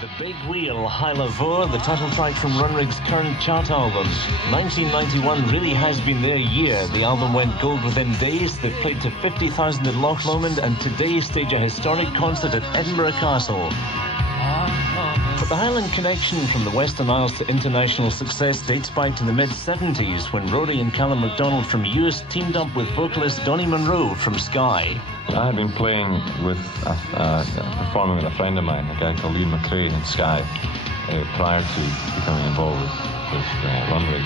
The Big Wheel, High Lavore, the title track from Runrig's current chart album. 1991 really has been their year. The album went gold within days. They played to 50,000 at Loch Lomond and today stage a historic concert at Edinburgh Castle. But the Highland connection from the Western Isles to international success dates back to the mid-70s when Rory and Calum Macdonald from US teamed up with vocalist Donnie Munro from Skye. I had been playing with, performing with a friend of mine, a guy called Ian McCrae in Skye, prior to becoming involved with Runrig.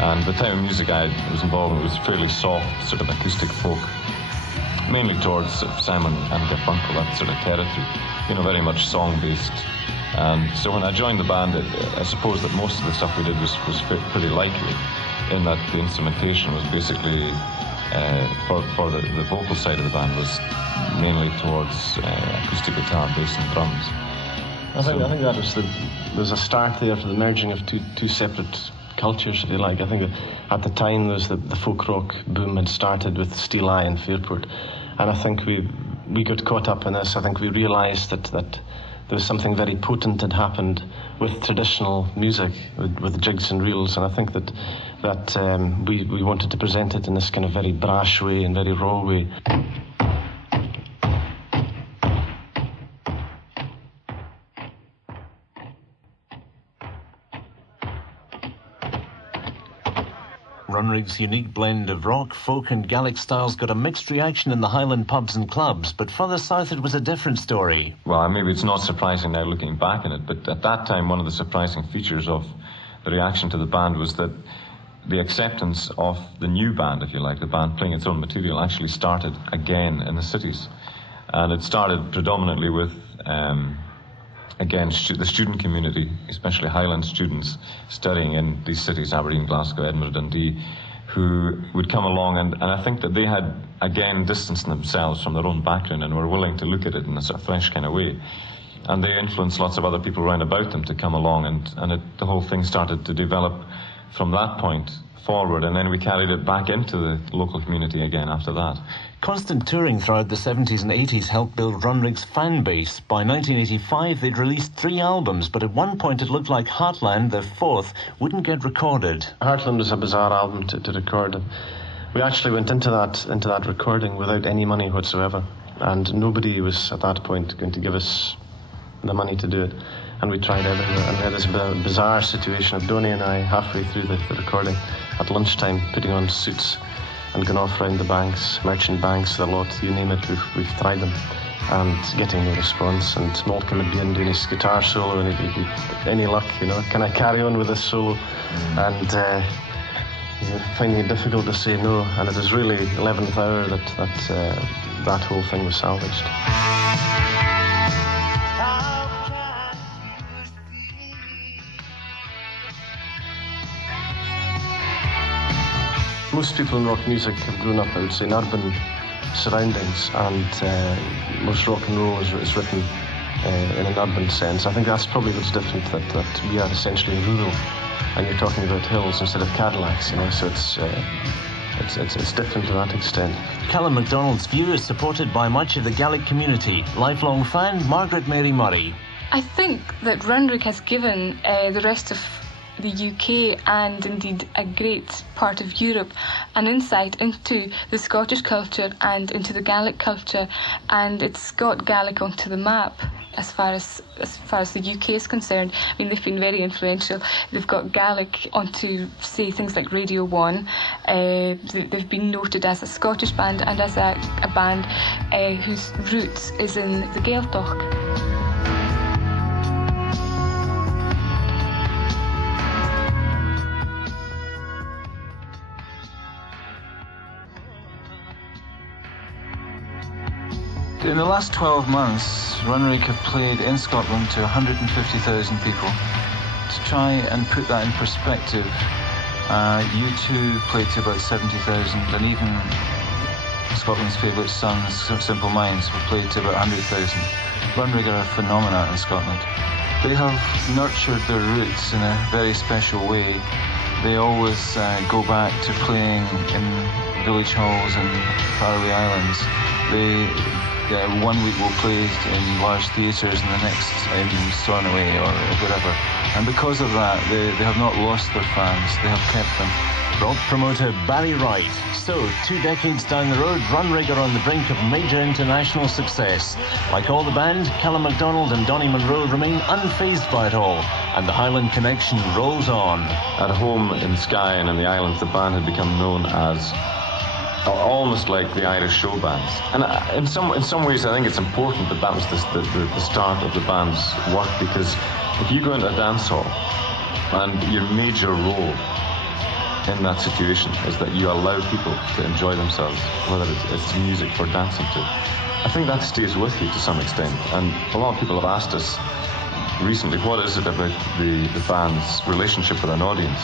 And the type of music I was involved in was fairly soft, sort of acoustic folk, mainly towards Simon and Garfunkel, that sort of territory, you know, very much song-based. And so when I joined the band, I suppose that most of the stuff we did was pretty likely, in that the instrumentation was basically, for the vocal side of the band, was mainly towards acoustic guitar, bass and drums. I think that was there's a start there for the merging of two separate cultures, if you like. I think at the time there was the folk rock boom had started with Steel Eye and Fairport, and I think we got caught up in this. I think we realised that there was something very potent had happened with traditional music, with jigs and reels, and I think that we wanted to present it in this kind of very brash way and very raw way. Runrig's unique blend of rock, folk and Gaelic styles got a mixed reaction in the Highland pubs and clubs, but further south it was a different story. Well, maybe it's not surprising now looking back on it, but at that time one of the surprising features of the reaction to the band was that the acceptance of the new band, if you like, the band playing its own material, actually started again in the cities. And it started predominantly with again, the student community, especially Highland students studying in these cities, Aberdeen, Glasgow, Edinburgh, Dundee, who would come along, and I think that they had, again, distanced themselves from their own background and were willing to look at it in a sort of fresh kind of way. And they influenced lots of other people around about them to come along, and the whole thing started to develop from that point forward, and then we carried it back into the local community again after that. Constant touring throughout the 70s and 80s helped build Runrig's fan base. By 1985 they'd released 3 albums, but at one point it looked like Heartland, their 4th, wouldn't get recorded. Heartland was a bizarre album to record. We actually went into that recording without any money whatsoever, and nobody was at that point going to give us the money to do it. And we tried everywhere, and we had this bizarre situation of Donnie and I halfway through the recording at lunchtime putting on suits and going off round the banks, merchant banks, the lot, you name it, we've tried them, and getting no response. And Malcolm had been doing his guitar solo, and he'd any luck, you know, can I carry on with this solo? And finding it difficult to say no, and it was really 11th hour that whole thing was salvaged. Most people in rock music have grown up, I would say, in urban surroundings, and most rock and roll is written in an urban sense. I think that's probably what's different, that we are essentially rural, and you're talking about hills instead of Cadillacs, you know, so it's different to that extent. Calum Macdonald's view is supported by much of the Gaelic community. Lifelong fan Margaret Mary Murray. I think that Runrig has given the rest of the UK and indeed a great part of Europe an insight into the Scottish culture and into the Gaelic culture, and it's got Gaelic onto the map as far as the UK is concerned. I mean, they've been very influential. They've got Gaelic onto, say, things like Radio 1. They've been noted as a Scottish band and as a band whose roots is in the Gaeltacht. In the last 12 months, Runrig have played in Scotland to 150,000 people. To try and put that in perspective, U2 played to about 70,000, and even Scotland's favourite sons, Simple Minds, were played to about 100,000. Runrig are a phenomenon in Scotland. They have nurtured their roots in a very special way. They always go back to playing in village halls and Faroe Islands. One week we'll play in large theatres and the next in Stornoway or whatever. And because of that, they have not lost their fans, they have kept them. Rock promoter Barry Wright. So, 2 decades down the road, Runrig are on the brink of major international success. Like all the band, Calum Macdonald and Donnie Munro remain unfazed by it all, and the Highland connection rolls on. At home in Skye and in the islands, the band had become known as almost like the Irish show bands. And in some ways, I think it's important that was the start of the band's work, because if you go into a dance hall and your major role in that situation is that you allow people to enjoy themselves, whether it's music or dancing to, I think that stays with you to some extent. And a lot of people have asked us recently, what is it about the band's relationship with an audience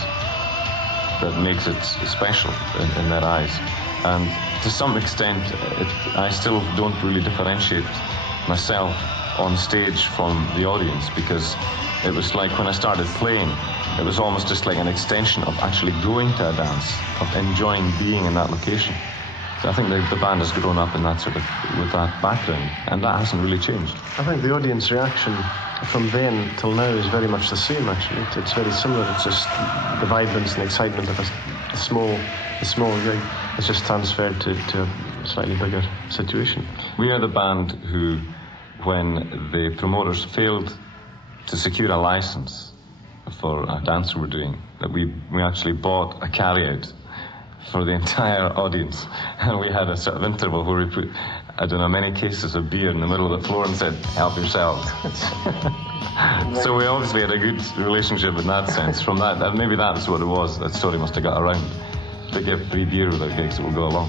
that makes it special in their eyes? And to some extent, I still don't really differentiate myself on stage from the audience, because it was like when I started playing, it was almost just like an extension of actually going to a dance, of enjoying being in that location. So I think the band has grown up in that sort of, with that background, and that hasn't really changed. I think the audience reaction from then till now is very much the same, actually. It's very similar. It's just the vibrance and excitement of a small gig. It's just transferred to a slightly bigger situation. We are the band who, when the promoters failed to secure a license for a dance we were doing, that we actually bought a carry-out for the entire audience, and we had a sort of interval where we put, I don't know, many cases of beer in the middle of the floor and said, help yourselves. So we obviously had a good relationship in that sense. From that, maybe that's what it was. That story must have got around. To give free beer with our gigs, it will go along.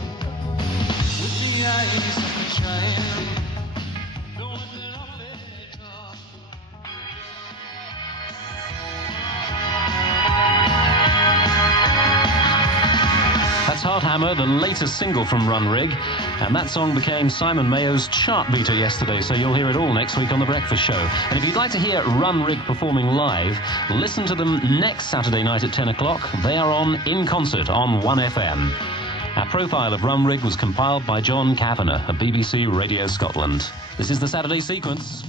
That's Hard Hammer, the latest single from Runrig, and that song became Simon Mayo's chart beater yesterday, so you'll hear it all next week on The Breakfast Show. And if you'd like to hear Runrig performing live, listen to them next Saturday night at 10 o'clock. They are on In Concert on 1FM. Our profile of Runrig was compiled by John Kavanagh of BBC Radio Scotland. This is the Saturday Sequence.